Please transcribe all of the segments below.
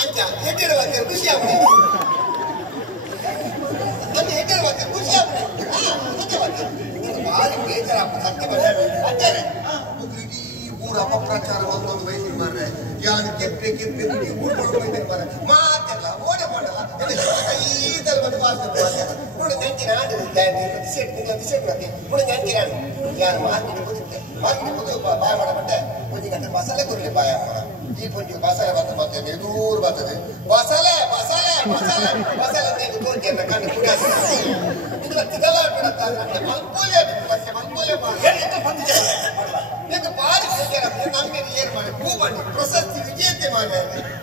ಅಂಚ ಹೆಡ್ಡರ ಬಗ್ಗೆ ಖುಷಿ ಆಗ್ಬಿಡಿ ಮತ್ತೆ ಹೆಡ್ಡರ ಬಗ್ಗೆ ಖುಷಿ ಆಗ್ಬಿಡಿ ಭಾರಿ ಬೇಜಾರಪ್ಪ ಸತ್ಯ ಬಂದ ಅಜ್ಜಾರೆ ಇಡೀ ಊರ ಅಪಪ್ರಚಾರ ಒಂದೊಂದು ವಯಸ್ಸಿನ ಮಾರ್ರೆ ಯಾರು ಕೆಪ್ಪೆ ಇಡೀ ಊರ್ಕೊಂಡು ಬೈತಾರೆ ಮಾರ ಮಾತೆಲ್ಲ ಓಡೆ ಮಾಡಲ್ಲ ಐದಲ್ಲಿ ಬಂದು ಮಾತಾಡ್ತಾರೆ ನೋಡಿ ನೆಂಚಿನ ಆಡಿದ ನೋಡಿ ನೆಂಚಿನ ಯಾರು ಮಾರ್ಕೆಟ್ ಕೂದಿತ್ತೆ ಮಾರ್ಕೆಟ್ ಕೂದು ಬಾಯ ಮಾಡಬಟ್ಟೆ ಒಂದು ಗಂಟೆ ಮಸಾಲೆ ಕೊರಲಿ ಬಾಯ ಮಾಡ ಈ ಪುಂಜಿ ಮಸಾಲೆ ಬಂದು ಮತ್ತೆ ಮೆದೂರು ಬರ್ತದೆ ಮಸಾಲೆ ಮಸಾಲೆ ಮಸಾಲೆ ಮಸಾಲೆ ನೀವು ತೋರ್ಕೆ ಕಣ್ಣು ಕೂಡ ಇದರ ತಿಗಲ ಬಿಡುತ್ತಾ ಮಲ್ಪೋಲೆ ಮತ್ತೆ ಮಲ್ಪೋಲೆ ಮಾಡಿ ನಿಮಗೆ ಭಾರಿ ಬೇಜಾರ ನಮಗೆ ಏನು ಮಾಡಿ ಹೂ ಮಾಡಿ ಪ್ರಶಸ್ತಿ ವಿಜೇತೆ ಮಾಡಿ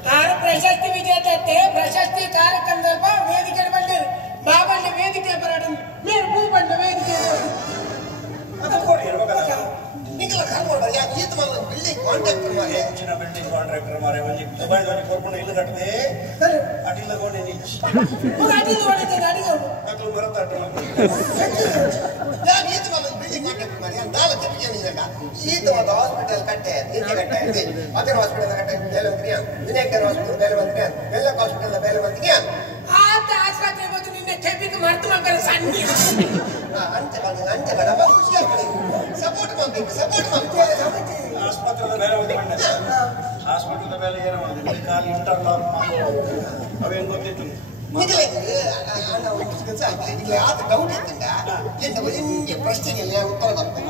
ನಾನು ಪ್ರಶಸ್ತಿ ವಿಜೇತೆ ಪ್ರಶಸ್ತಿ ಕಾರ್ಯಕ್ರಮದ ವೇದಿಕೆ ಬಂದು ಬಾಬಣ್ಣ ವೇದಿಕೆ ಬರೋದು మీరు ಭೂಬಣ್ಣ ವೇದಿಕೆ ನಿಂಗೆಲ್ಲ ಕಾಲ್ಕೊಂಡ್ರೆ ಯಾಕೆ ಈತ ಮಲ್ಲ ಬಿಲ್ಡಿಂಗ್ ಕಾಂಟ್ರಾಕ್ಟರ್ ಮಾರೆ ಹೆಚ್ಚಿನ ಬಿಲ್ಡಿಂಗ್ ಕಾಂಟ್ರಾಕ್ಟರ್ ಮಾರೆ ಒಂದು ದುಬೈ ದಲ್ಲಿ ಕೊರ್ಕೊಂಡು ಇಲ್ಲಿ ಕಟ್ಟದೆ ಅಡಿಲ್ಲ ಗೋಡೆ ಅಡಿಲ್ಲ ಹೊಡಿತೇನೆ ಅಡಿಗೆ ಮಕ್ಕಳು ಬರತ್ತ ಯಾಕೆ ಈತ ಮಲ್ಲ ಬಿಲ್ಡಿಂಗ್ ಕಾಂಟ್ರಾಕ್ಟರ್ ಮಾರೆ ನಾಲ ತಿಪ್ಪಿಗೆ ನೀನಲ್ಲ ಈತ ಒಂದು ಹಾಸ್ಪಿಟಲ್ ಕಟ್ಟೆ ನಿಂಗೆ ಕಟ್ಟೆ ಅದರ ಹಾಸ್ಪಿಟಲ್ ಕಟ್ಟೆ ಬೇಲೆ ಬಂದಿಯಾ ವಿನಾಯಕರ ಹಾಸ್ಪಿಟಲ್ ಬೇಲೆ ಬಂದಿಯಾ ಎಲ್ಲ ಹಾಸ್ಪಿಟಲ್ ಬೇಲೆ ಬಂದಿಯಾ ಆತ ಆಸ್ಪತ್ರೆ ಬಂದು ನಿನ್ನೆ ಕೆಪಿಗೆ ಮರ್ತು ಮಕ್ಕಳ ಸಣ್ಣ ಅಂತೆ ಬಂದ ಅಂತೆ ಬೇಡ ಖುಷಿ ಆಗ್ತದೆ ಸಪೋರ್ಟ್ ಮಾಡಬೇಕು ಸಪೋರ್ಟ್ ಮಾಡಬೇಕು ಆಸ್ಪತ್ರೆದ ಬೇರೆ ಹೋಗ್ಕೊಂಡೆ ಹಾಸ್ಪಿಟಲ್ ಬೇರೆ ಏನೋ ಒಂದು ಕಾಲು ಇಂಟರ್ಲಾಕ್ ಅವೇನು ಗೊತ್ತಿತ್ತು ನಿಮಗೆ ಆತ ಡೌಟ್ ಇತ್ತಂಗ ಎಂತ ಒಂದು ಪ್ರಶ್ನೆಗೆ ಉತ್ತರ ಬರ್ತದೆ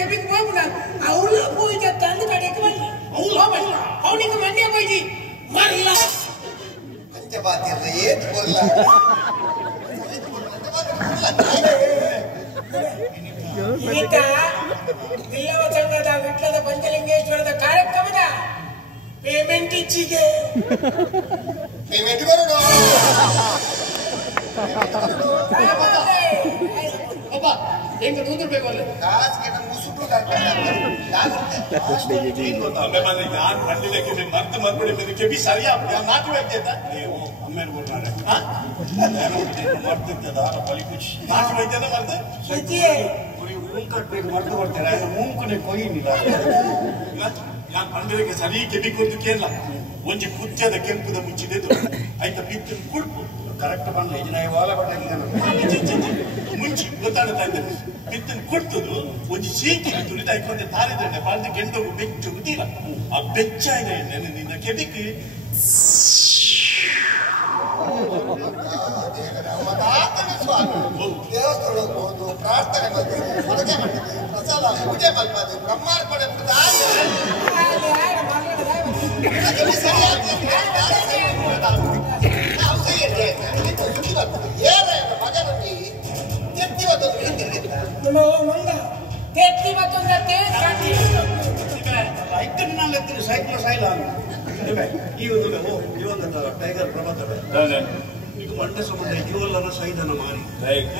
ಕೆಪಿಗೆ ಹೋಗ್ಬಿಡ ಅವಳ ಪೂಜೆ ತಂದು ಕಡೆಗೆ ಬನ್ನಿ ಅವನಿಗೆ ಮಂಡ್ಯ ಪೂಜೆ ಮರಲ್ಲ ಅಂತೆ ಬಾತಿಲ್ಲ ಏತ್ ಬರಲ್ಲ ಈತ ಬಿಲ್ಲವ ಸಂಘದ ವಿಟ್ಲದ ಪಂಚಲಿಂಗೇಶ್ವರದ ಕಾರ್ಯಕ್ರಮದ ಪೇಮೆಂಟ್ ಇಚ್ಚಿಗೆ ಪೇಮೆಂಟ್ ಕೊಡೋಣ ಹೆಂಗ ಕೂತಿರ್ಬೇಕು ಅಲ್ಲಿ ಕಾಸಿಗೆ ನಮ್ಗೆ ಸುಟ್ಟು ഞാൻ പണ്ടിലേക്ക് മറുപടി കെബി സറിയാ ഞാൻ നാട്ടു വെച്ചേത്താ അമ്മേനെ കൂട്ടാണ് മറുത്തതാ പലിക്കുച്ച് നാട്ടു വെച്ചേന്ന മറുത്ത് ഒരു ഊങ്കട്ടിലേക്ക് മറുത്ത് കൊടുത്തരാ മൂക്കിനെ കൊയ്യുന്നില്ല ഞാൻ പണ്ടിലേക്ക് സരി കെബി കൊടുത്തു കേരള ಒಂಜಿ ಕುಚ್ಚದ ಕೆಂಪುದ ಮುಚ್ಚಿದೆದು ಆಯ್ತ ಬಿತ್ತಿನ ಕುಡ್ಪು ಕರೆಕ್ಟ್ ಬಂದ ಇದನ್ನ ವಾಲ ಮುಂಚಿ ಗೊತ್ತಾಡುತ್ತಾ ಇದ್ದೆ ಬಿತ್ತಿನ ಕುಡ್ತದು ಒಂಜಿ ಸೀಕಿಗೆ ತುಳಿತಾ ಇಕ್ಕೊಂಡೆ ತಾರಿದಂಡೆ ಬಾಳ್ದು ಗೆಂಡೋಗು ಬೆಚ್ಚು ಗೊತ್ತಿಲ್ಲ ಆ ಬೆಚ್ಚಾಯ್ದ ನಿನ್ನ ಕೆದಿಕ್ಕೆ ದೇವಸ್ಥಾನ ಹೋಗುದು ಪ್ರಾರ್ಥನೆ ಮಾಡ್ತೀವಿ ಅಡುಗೆ ಮಾಡ್ತೀವಿ ಪ್ರಸಾದ ಪೂಜೆ ಮಾಡ್ಬೋದು ಬ್ರಹ್ಮಾರ್ಪಣೆ ಸೈಕಲ್ ಸೈಲ ಈ ಒಂದು ಟೈಗರ್ ಪ್ರಭಾಕರ ಈಗ ಮಂಡ್ಯ ಸಂಬಂಧ ಜೀವಲ್ಲನ ಸೈದನ ಮಾರಿ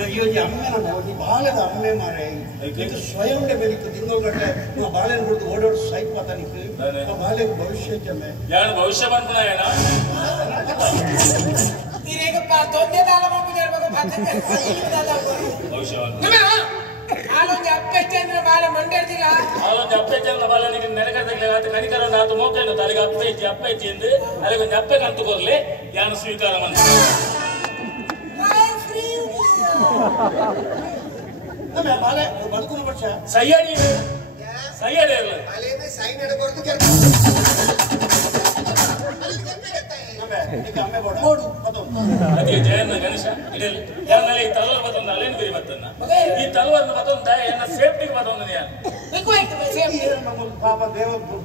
ಈ ಅಮ್ಮೆನ ಬಾಲದ ಅಮ್ಮೆ ಮಾರೆ ಸ್ವಯಂ ಬೆಳಿತು ತಿಂಗಳು ಗಂಟೆ ಬಾಳೆನ ಕೊಡ್ತು ಓಡೋಡು ಸೈಕ್ ಮಾತಾ ನಿಕ್ಕು ಬಾಲೆ ಭವಿಷ್ಯ ಜಮೆ ಯಾರು ಭವಿಷ್ಯ ಬಂದ ಆಲೊಂದು ಅಪ್ಪೆಚ್ಚಂದ್ರ ಬಾಳ ಮಂಡ್ಯದಿಲ್ಲ ಆಲೊಂದು ಅಪ್ಪೆಚ್ಚಂದ್ರ ಬಾಳ ನೆನಕದ ಕನಿಕರ ನಾತು ಮೋಕೇನು ಅಲ್ಲಿಗೆ ಅಪ್ಪೆಚ್ಚಿ ಎಂದು ಅಲ್ಲಿಗೆ ಒಂದು ಅಪ್ಪೆ ಕಂತು ಕೊರ್ಲಿ ಯಾನು ಸ್ವೀಕಾರ ಮಂದ ಬದುಕು ವರ್ಷ ಸಯ್ಯಡಿ ಸಯ್ಯಡಿ ಇರಲ್ಲ ಅದೇ ಜಯನ್ನ ಗಣೇಶ ಇಡಲಿ ಈ ತಲವಾರ್ ಮತ್ತೊಂದು ಅಲ್ಲೇನು ಬಿರಿ ಮತ್ತನ್ನ ಈ ತಲವಾರ್ನ ಮತ್ತೊಂದು ಎನ್ನ ಸೇಫ್ಟಿಗೆ ಮತ್ತೊಂದು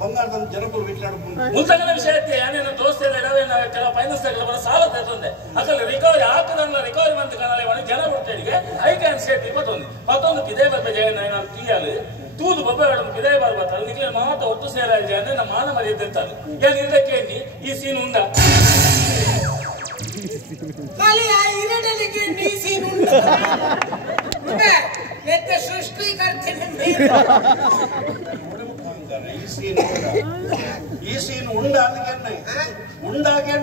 ಬಂಗಾರದ ಜನಪುರ ಮುಂತಗನ ವಿಷಯಕ್ಕೆ ಏನೇನು ದೋಸ್ತ ಎಲ್ಲ ಇದಾವೆ ನಾವು ಕೆಲವು ಫೈನಾನ್ಸ್ ಬರೋ ಸಾಲ ತಂದೆ ಅಸಲು ರಿಕವರಿ ಹಾಕದನ್ನ ರಿಕವರಿ ಮಂತ್ ಕಾಲಲ್ಲಿ ಜನ ಬಿಡ್ತೇವೆ ಗೆ ಐ ಕ್ಯಾನ್ ಸೇ ಇವತ್ತೊಂದು ಮತ್ತೊಂದು ಪಿದೇ ಬರ್ಬೆ ಜಯನ ನಾನು ತೀಯಲು ತೂದು ಬಬ್ಬಾಡಮ್ ಪಿದೇ ಬರ್ಬತ್ತಾರೆ ನಿಕ್ಲೆ ಮಾತ ಒಟ್ಟು ಸೇರಾಯ ಜಯನ ನಮ್ಮ ಮಾನ ಮರ್ಯಾದೆ ಇರ್ತಾರೆ ಏನು ಇದಕ್ಕೆ ಈ ಸೀನ್ ಉಂಡ ಖಾಲಿ ಆ ಇರಡಲಿಗೆ ನೀ ಸೀನ್ ಉಂಡ ನೆತ್ತ ಸೃಷ್ಟಿ ಕರ್ತೀನಿ ಈ ಸೀನ್ ಉಂಡ ಅದಕ್ಕೆ ಉಂಡಾಗೆ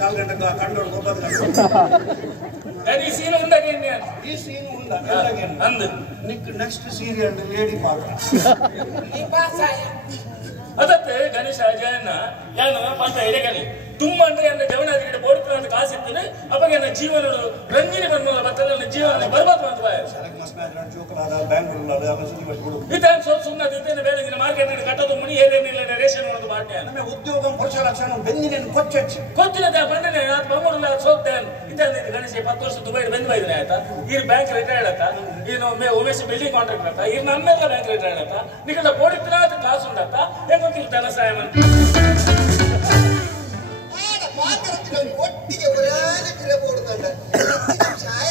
ಕಾಲ್ ಗಂಟೆ ಕಂಡು ಈ ಸೀನ್ ಉಂಡಾಗೆ ಈ ಸೀನ್ ಉಂಡ ಅಂದ್ ನೆಕ್ಸ್ಟ್ ಸೀರಿಯಲ್ ಲೇಡಿ ಪಾತ್ರ ಅದಕ್ಕೆ ಗಣೇಶ ಜಯನ್ನ ಯಾನು ಪಾತ್ರ ಎಡೆಗಲಿ ತುಂಬ ಅಂದ್ರೆ ನನ್ನ ಜವನಾದಿಗೆ ಬೋಡ್ತಾರೆ ಅಂತ ಕಾಸಿರ್ತೀನಿ ಅವಾಗ ನನ್ನ ಜೀವನ ರಂಜಿನಿ ಬಂದ್ಮಲ್ಲ ಬರ್ತದೆ ನನ್ನ ಜೀವನ ಬರ್ಬಾರ್ದು ಅಂತ ಇದೇನು ಸ್ವಲ್ಪ ಸುಮ್ಮನೆ ಇದ್ದೇನೆ ಬೇರೆ ದಿನ ಮಾರ್ಕೆಟ್ ಕಟ್ಟೋದು ಮುನಿ ಏನೇನಿಲ್ಲ ರೇಷನ್ ಒಂದು ಮಾಡ್ತೇನೆ ನಮ್ಮ ಉದ್ಯೋಗ ಪುರುಷ ಲಕ್ಷಣ ಬೆಂದಿನ ಕೊಚ್ಚಿನ ಬಂದೇನೆ ಅದು ಬಂಗೋಲ್ಲ ಸೋಗ್ತೇನೆ ಇದ್ದೇನೆ ಗಣೇಶ 10 ವರ್ಷ ದುಬೈ ಬಂದು ಬೈದ್ರೆ ಆಯ್ತಾ ಈ ಬ್ಯಾಂಕ್ ರಿಟೈರ್ಡ್ ಆಯ್ತಾ ಏನು ಉಮೇಶ್ ಬಿಲ್ಡಿಂಗ್ ಕಾಂಟ್ರಾಕ್ಟ್ ಆಯ್ತಾ ಈಗ ನಮ್ಮೆಲ್ಲ ಬ್ಯಾಂಕ್ ರಿಟೈರ್ಡ್ ಆಯ್ತಾ ನಿಗದ ಬೋಡಿತ್ರ ಅದು ಕಾಸು ಉಂಡತ್ತಾ ಹೆಂಗೊತ್ತಿಲ್ಲ ಧನ ಸಹಾಯ ಒಟ್ಟಿಗೆ ಒಳ್ಳೆ ಗಿಡ ಬೋಡ್ತಂಡ ಛಾಯ